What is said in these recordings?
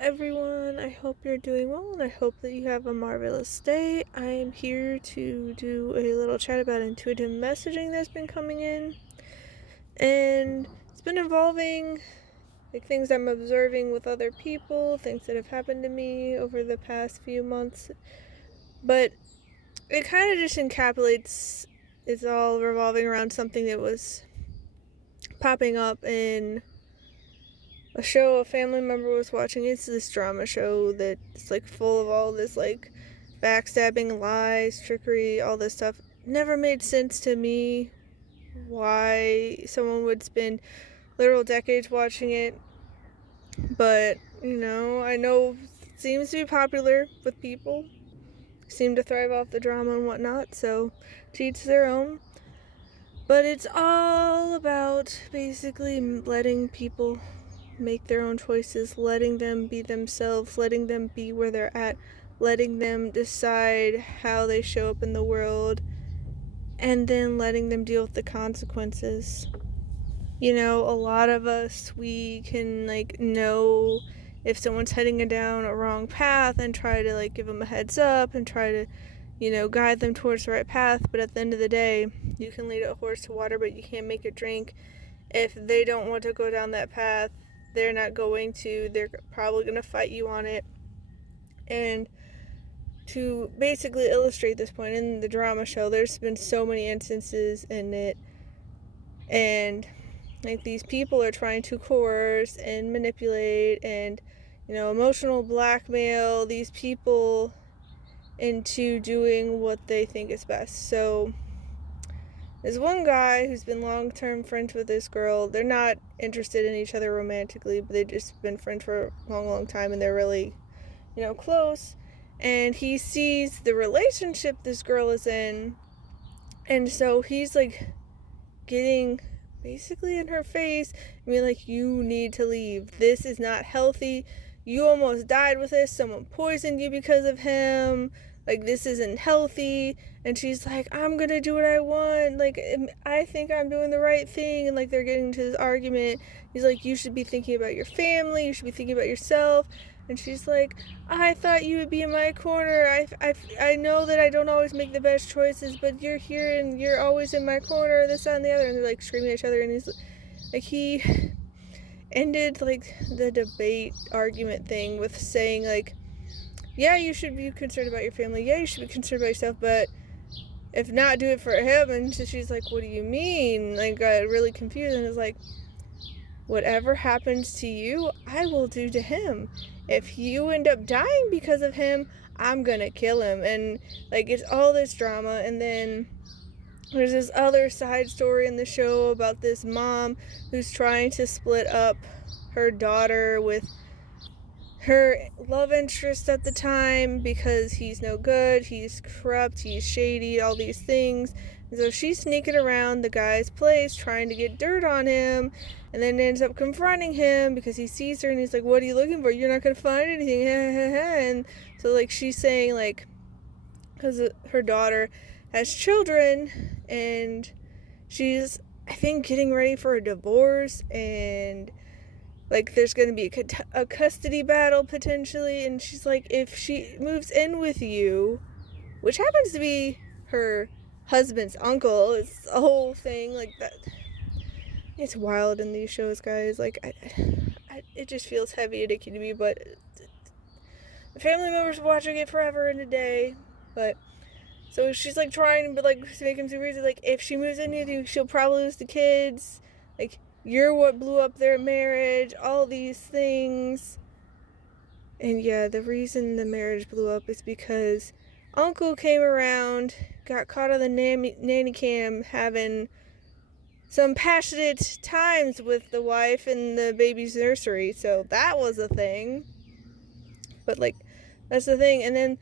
everyone. I hope you're doing well and I hope that you have a marvelous day. I am here to do a little chat about intuitive messaging that's been coming in. And it's been involving things I'm observing with other people, things that have happened to me over the past few months. But it kind of just encapsulates, it's all revolving around something that was popping up in a show a family member was watching. It's this drama show that's full of all this backstabbing, lies, trickery, all this stuff. Never made sense to me why someone would spend literal decades watching it. But, I know it seems to be popular with people. Seem to thrive off the drama and whatnot, so to each their own. But it's all about basically letting people make their own choices, letting them be themselves, letting them be where they're at, letting them decide how they show up in the world, and then letting them deal with the consequences. A lot of us, we can know if someone's heading down a wrong path and try to give them a heads up and try to guide them towards the right path. But at the end of the day, you can lead a horse to water, but you can't make it drink. If they don't want to go down that path, they're not going to. They're probably going to fight you on it. And to basically illustrate this point, in the drama show, there's been so many instances in it. And these people are trying to coerce and manipulate and, emotional blackmail these people into doing what they think is best. So there's one guy who's been long-term friends with this girl. They're not interested in each other romantically, but they've just been friends for a long time, and they're really, close. And he sees the relationship this girl is in, and so he's, getting basically in her face, you need to leave. This is not healthy. You almost died with this. Someone poisoned you because of him. This isn't healthy. And she's like, I'm gonna do what I want. I think I'm doing the right thing. And they're getting into this argument. He's like, you should be thinking about your family. You should be thinking about yourself. And she's like, I thought you would be in my corner. I know that I don't always make the best choices, but you're here and you're always in my corner, this, that, and the other. And they're screaming at each other. And he's he ended the debate argument thing with saying yeah, you should be concerned about your family. Yeah, you should be concerned about yourself, but if not, do it for him. And so she's like, what do you mean? Got really confused, and was whatever happens to you, I will do to him. If you end up dying because of him, I'm gonna kill him. And it's all this drama. And then there's this other side story in the show about this mom who's trying to split up her daughter with her love interest at the time because he's no good, he's corrupt, he's shady, all these things. And so she's sneaking around the guy's place trying to get dirt on him, and then ends up confronting him because he sees her and he's like, what are you looking for? You're not going to find anything. And so she's saying because her daughter has children and she's, I think, getting ready for a divorce, and there's going to be a custody battle potentially, and she's like, if she moves in with you, which happens to be her husband's uncle, it's a whole thing that. It's wild in these shows, guys. It just feels heavy and icky to me, but the family members watching it forever and a day. But so she's trying to make him super easy. If she moves in with you, she'll probably lose the kids. You're what blew up their marriage, all these things. And yeah, the reason the marriage blew up is because Uncle came around, got caught on the nanny cam having some passionate times with the wife in the baby's nursery. So that was a thing. But that's the thing. And then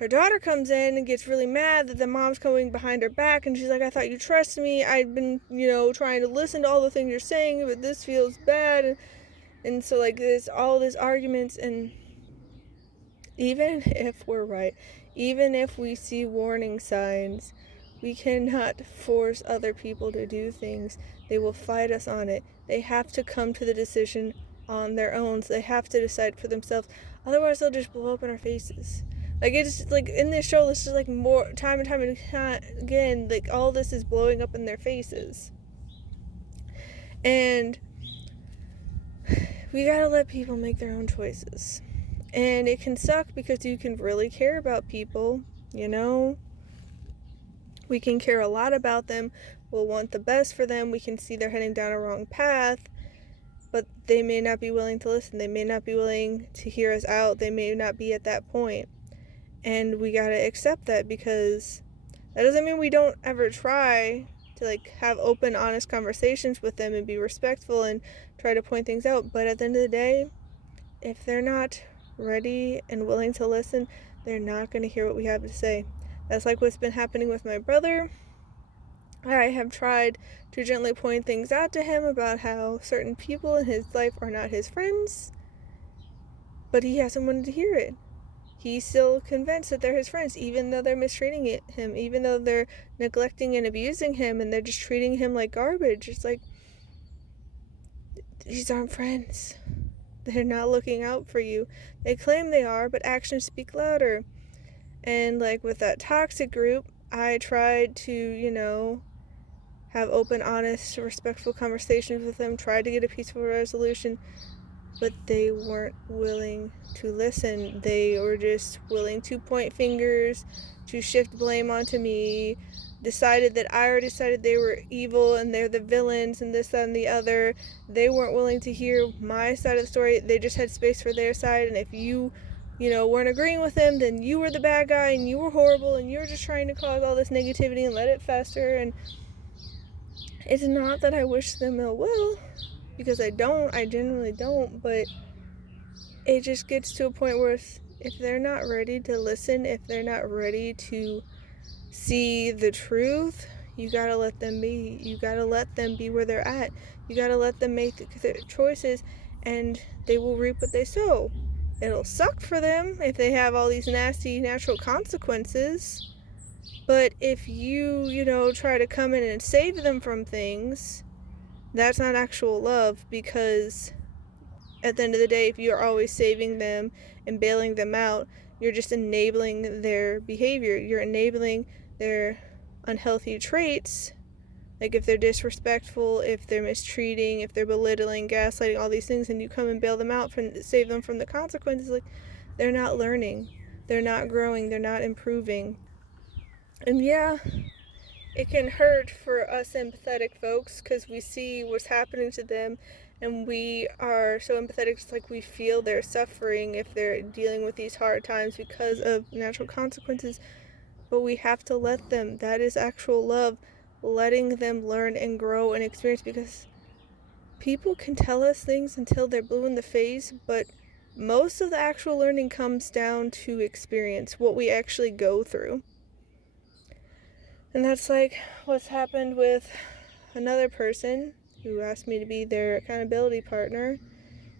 her daughter comes in and gets really mad that the mom's coming behind her back, and she's like, I thought you trusted me. I'd been, trying to listen to all the things you're saying, but this feels bad. And so there's all these arguments, and even if we're right, even if we see warning signs, we cannot force other people to do things. They will fight us on it. They have to come to the decision on their own, so they have to decide for themselves. Otherwise, they'll just blow up in our faces. Like, it's like in this show, this is like more time and time again, like all this is blowing up in their faces. And we gotta let people make their own choices. And it can suck because you can really care about people, you know? We can care a lot about them. We'll want the best for them. We can see they're heading down a wrong path, but they may not be willing to listen. They may not be willing to hear us out. They may not be at that point. And we gotta accept that, because that doesn't mean we don't ever try to like have open, honest conversations with them and be respectful and try to point things out. But at the end of the day, if they're not ready and willing to listen, they're not going to hear what we have to say. That's like what's been happening with my brother. I have tried to gently point things out to him about how certain people in his life are not his friends, but he hasn't wanted to hear it. He's still convinced that they're his friends, even though they're mistreating him, even though they're neglecting and abusing him, and they're just treating him like garbage. It's like, these aren't friends. They're not looking out for you. They claim they are, but actions speak louder. And like with that toxic group, I tried to, have open, honest, respectful conversations with them, tried to get a peaceful resolution, but they weren't willing to listen. They were just willing to point fingers, to shift blame onto me, decided that I already decided they were evil and they're the villains and this, that, and the other. They weren't willing to hear my side of the story. They just had space for their side, and if you weren't agreeing with them, then you were the bad guy and you were horrible and you were just trying to cause all this negativity and let it fester. And it's not that I wish them ill will, because I genuinely don't, but it just gets to a point where if they're not ready to listen, if they're not ready to see the truth, you gotta let them be. You gotta let them be where they're at. You gotta let them make their choices, and they will reap what they sow. It'll suck for them if they have all these nasty natural consequences, but if you try to come in and save them from things, that's not actual love, because at the end of the day, if you're always saving them and bailing them out, you're just enabling their behavior. You're enabling their unhealthy traits. Like if they're disrespectful, if they're mistreating, if they're belittling, gaslighting, all these things, and you come and bail them out, save them from the consequences, like, they're not learning. They're not growing. They're not improving. And yeah, it can hurt for us empathetic folks, because we see what's happening to them and we are so empathetic. It's like we feel their suffering if they're dealing with these hard times because of natural consequences, but we have to let them. That is actual love, letting them learn and grow and experience, because people can tell us things until they're blue in the face, but most of the actual learning comes down to experience, what we actually go through. And that's like what's happened with another person who asked me to be their accountability partner,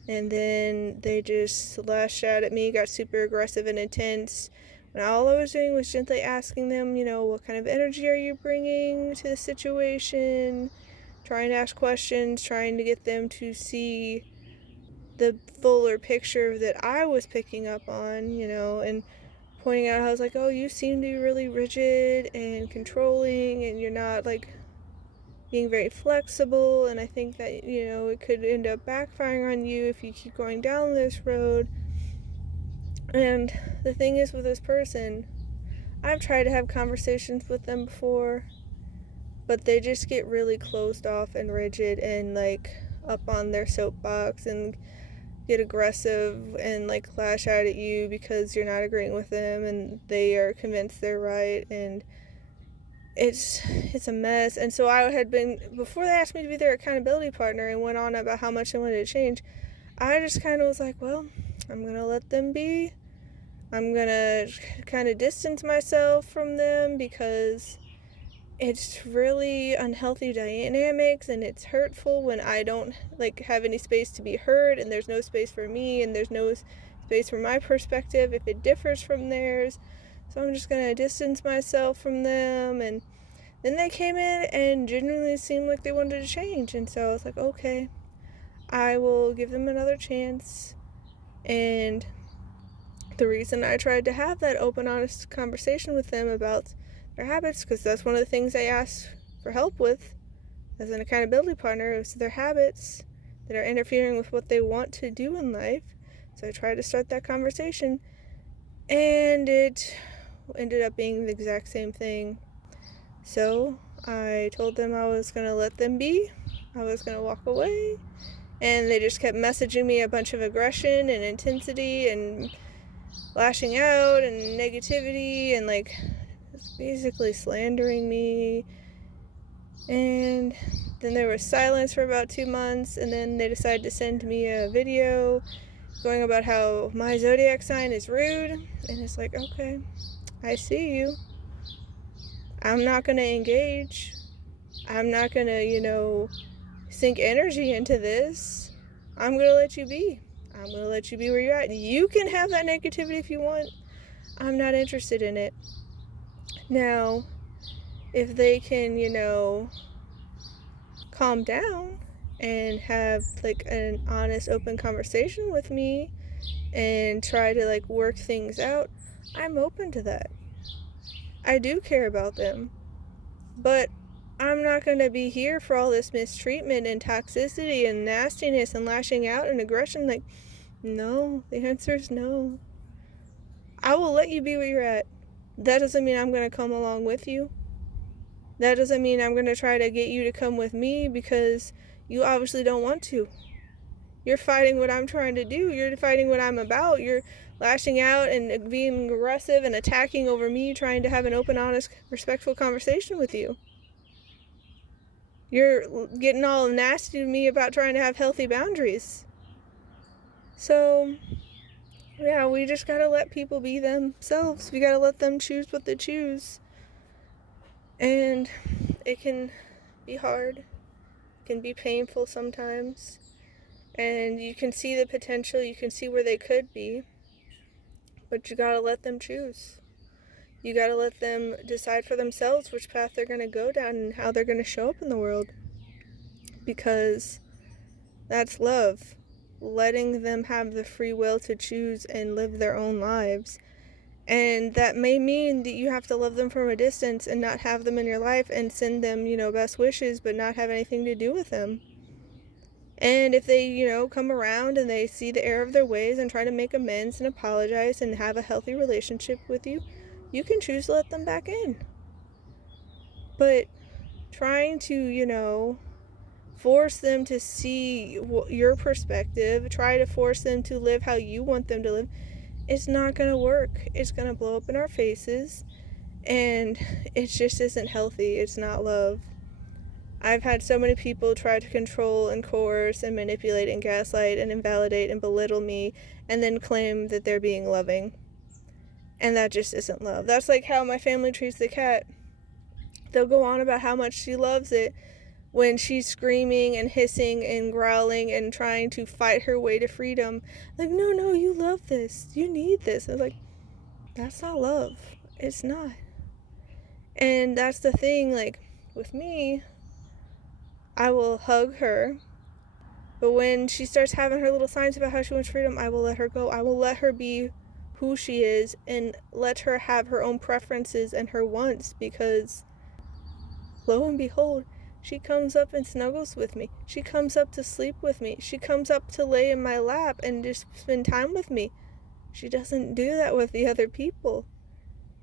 and then they just lashed out at me, got super aggressive and intense, when all I was doing was gently asking them, what kind of energy are you bringing to the situation, trying to ask questions, trying to get them to see the fuller picture that I was picking up on, and pointing out how I was like, oh, you seem to be really rigid and controlling, and you're not like being very flexible, and I think that it could end up backfiring on you if you keep going down this road. And the thing is, with this person, I've tried to have conversations with them before, but they just get really closed off and rigid and like up on their soapbox and get aggressive and like lash out at you because you're not agreeing with them and they are convinced they're right, and it's a mess. And so I had been, before they asked me to be their accountability partner and went on about how much I wanted to change, I just kind of was like, well, I'm gonna let them be. I'm gonna kind of distance myself from them, because it's really unhealthy dynamics, and it's hurtful when I don't like have any space to be heard, and there's no space for me, and there's no space for my perspective if it differs from theirs. So I'm just gonna distance myself from them. And then they came in and genuinely seemed like they wanted to change, and so I was like, okay, I will give them another chance. And the reason I tried to have that open, honest conversation with them about their habits, because that's one of the things I asked for help with as an accountability partner, is their habits that are interfering with what they want to do in life. So I tried to start that conversation, and it ended up being the exact same thing. So I told them I was going to let them be. I was going to walk away. And they just kept messaging me a bunch of aggression and intensity and lashing out and negativity and like basically slandering me. And then there was silence for about 2 months, and then they decided to send me a video going about how my zodiac sign is rude. And it's like, okay, I see you. I'm not going to engage. I'm not going to, sink energy into this. I'm going to let you be. I'm going to let you be where you're at. You can have that negativity if you want. I'm not interested in it. Now, if they can, calm down and have like an honest, open conversation with me and try to like work things out, I'm open to that. I do care about them. But I'm not going to be here for all this mistreatment and toxicity and nastiness and lashing out and aggression. Like, no, the answer is no. I will let you be where you're at. That doesn't mean I'm going to come along with you. That doesn't mean I'm going to try to get you to come with me, because you obviously don't want to. You're fighting what I'm trying to do. You're fighting what I'm about. You're lashing out and being aggressive and attacking over me, trying to have an open, honest, respectful conversation with you. You're getting all nasty to me about trying to have healthy boundaries. So, yeah, we just gotta let people be themselves. We gotta let them choose what they choose. And it can be hard. It can be painful sometimes. And you can see the potential. You can see where they could be. But you gotta let them choose. You gotta let them decide for themselves which path they're gonna go down and how they're gonna show up in the world. Because that's love. Letting them have the free will to choose and live their own lives. And that may mean that you have to love them from a distance and not have them in your life and send them, best wishes, but not have anything to do with them. And if they, come around and they see the error of their ways and try to make amends and apologize and have a healthy relationship with you, you can choose to let them back in. But trying to, force them to see your perspective, try to force them to live how you want them to live, it's not going to work. It's going to blow up in our faces, and it just isn't healthy. It's not love. I've had so many people try to control and coerce and manipulate and gaslight and invalidate and belittle me and then claim that they're being loving. And that just isn't love. That's like how my family treats the cat. They'll go on about how much she loves it when she's screaming and hissing and growling and trying to fight her way to freedom. Like, no, you love this. You need this. I was like, that's not love. It's not. And that's the thing, like, with me, I will hug her. But when she starts having her little signs about how she wants freedom, I will let her go. I will let her be who she is and let her have her own preferences and her wants, because lo and behold, she comes up and snuggles with me. She comes up to sleep with me. She comes up to lay in my lap and just spend time with me. She doesn't do that with the other people.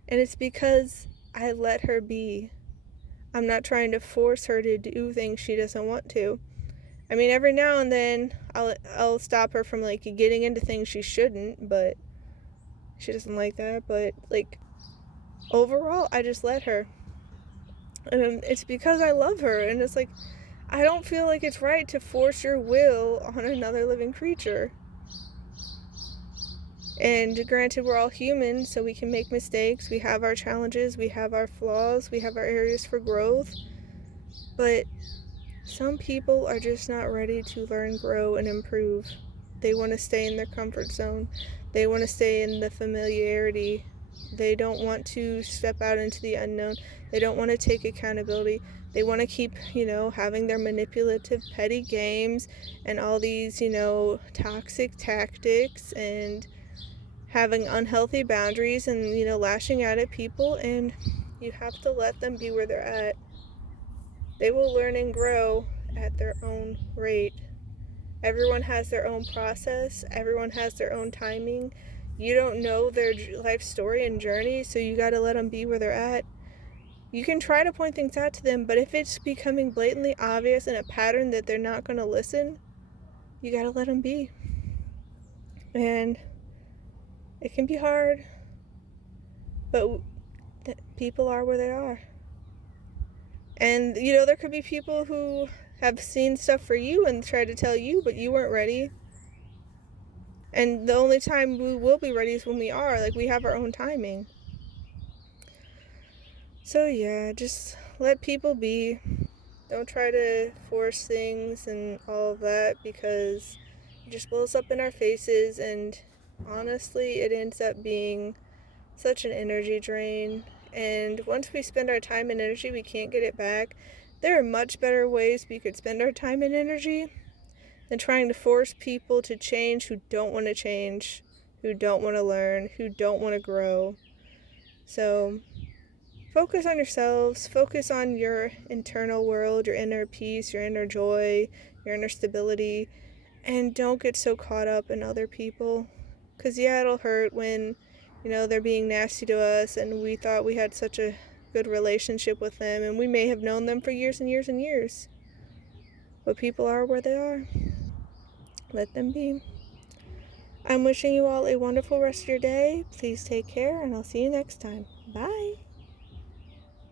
And it's because I let her be. I'm not trying to force her to do things she doesn't want to. I mean, every now and then I'll stop her from like getting into things she shouldn't, but she doesn't like that. But like overall, I just let her. And it's because I love her, and it's like, I don't feel like it's right to force your will on another living creature. And granted, we're all human, so we can make mistakes. We have our challenges, we have our flaws, we have our areas for growth. But some people are just not ready to learn, grow, and improve. They want to stay in their comfort zone. They want to stay in the familiarity They don't want to step out into the unknown. They don't want to take accountability. They want to keep, having their manipulative, petty games and all these, toxic tactics and having unhealthy boundaries and, lashing out at people. And you have to let them be where they're at. They will learn and grow at their own rate. Everyone has their own process. Everyone has their own timing. You don't know their life story and journey, so you got to let them be where they're at. You can try to point things out to them, but if it's becoming blatantly obvious in a pattern that they're not going to listen, you got to let them be. And it can be hard, but people are where they are. And, there could be people who have seen stuff for you and try to tell you, but you weren't ready. And the only time we will be ready is when we are. Like, we have our own timing. So, yeah, just let people be. Don't try to force things and all of that, because it just blows up in our faces. And honestly, it ends up being such an energy drain. And once we spend our time and energy, we can't get it back. There are much better ways we could spend our time and energy than trying to force people to change who don't want to change, who don't want to learn, who don't want to grow. So focus on yourselves, focus on your internal world, your inner peace, your inner joy, your inner stability, and don't get so caught up in other people. Because, yeah, it'll hurt when, they're being nasty to us and we thought we had such a good relationship with them, and we may have known them for years and years and years. But people are where they are. Let them be. I'm wishing you all a wonderful rest of your day. Please take care, and I'll see you next time. Bye.